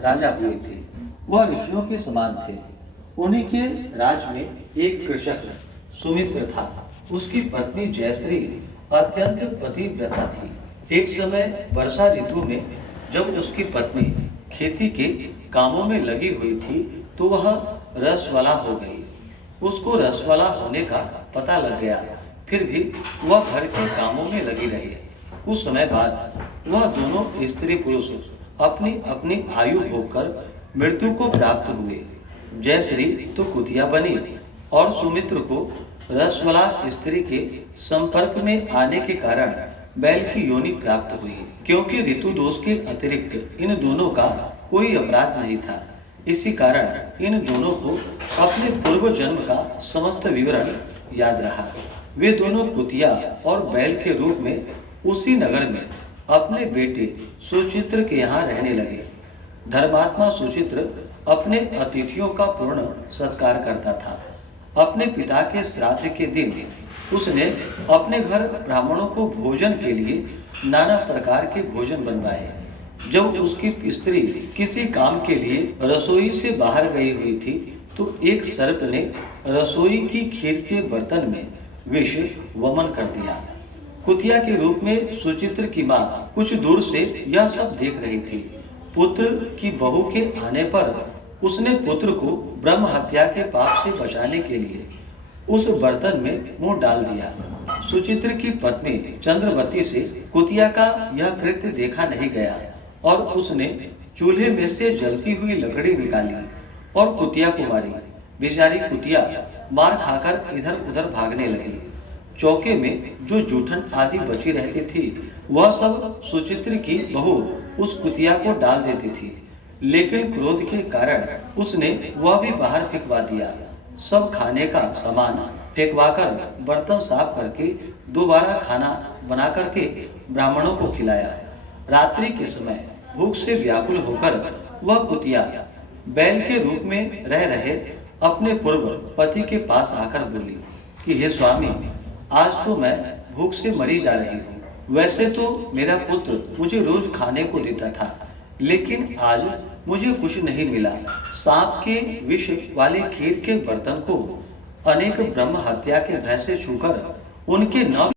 राजा हुए थे। वह ऋषियों के समान थे। उन्हीं के राज में एक कृषक सुमित्र था। उसकी पत्नी जयश्री अत्यंत पतिव्रता थी। एक समय वर्षा ऋतु में जब उसकी पत्नी खेती के कामों में लगी हुई थी तो वह रसवाला हो गई। उसको रसवाला होने का पता लग गया, फिर भी वह घर के कामों में लगी रही। कुछ समय बाद वह दोनों स्त्री पुरुष अपनी अपनी आयु भोगकर मृत्यु को प्राप्त हुए। जयश्री तो कुतिया बनी और सुमित्र को रसवाला स्त्री के संपर्क में आने के कारण बैल की योनि प्राप्त हुई, क्योंकि ऋतु दोष के अतिरिक्त इन दोनों का कोई अपराध नहीं था। इसी कारण इन दोनों को अपने पूर्व जन्म का समस्त विवरण याद रहा। वे दोनों कुतिया और बैल के रूप में उसी नगर में अपने बेटे सुचित्र के यहाँ रहने लगे। धर्मात्मा सुचित्र अपने अतिथियों का पूर्ण सत्कार करता था। अपने पिता के श्राद्ध के दिन उसने अपने घर ब्राह्मणों को भोजन के लिए नाना प्रकार के भोजन बनवाए। जब उसकी स्त्री किसी काम के लिए रसोई से बाहर गई हुई थी तो एक सर्प ने रसोई की खीर के बर्तन में विष वमन कर दिया। कुतिया के रूप में सुचित्र की मां कुछ दूर से यह सब देख रही थी। पुत्र की बहू के आने पर उसने पुत्र को ब्रह्म हत्या के पाप से बचाने के लिए उस बर्तन में मुंह डाल दिया। सुचित्र की पत्नी चंद्रवती से कुतिया का यह कृत्य देखा नहीं गया और उसने चूल्हे में से जलती हुई लकड़ी निकाली और कुतिया को मारी। बेचारी कुतिया मार खाकर इधर उधर भागने लगी। चौके में जो जूठन आदि बची रहती थी वह सब सुचित्र की बहू उस कुतिया को डाल देती थी, लेकिन क्रोध के कारण उसने वह भी बाहर फेंकवा दिया। सब खाने का सामान फेंकवाकर बर्तन साफ करके दोबारा खाना बना करके ब्राह्मणों को खिलाया। रात्रि के समय भूख से व्याकुल होकर वह कुतिया बैल के रूप में रह रहे अपने पूर्व पति के पास आकर बोली कि हे स्वामी, आज तो मैं भूख से मरी जा रही हूँ। वैसे तो मेरा पुत्र मुझे रोज खाने को देता था, लेकिन आज मुझे कुछ नहीं मिला। सांप के विष वाले खीर के बर्तन को अनेक ब्रह्म हत्या के भय से छूकर उनके न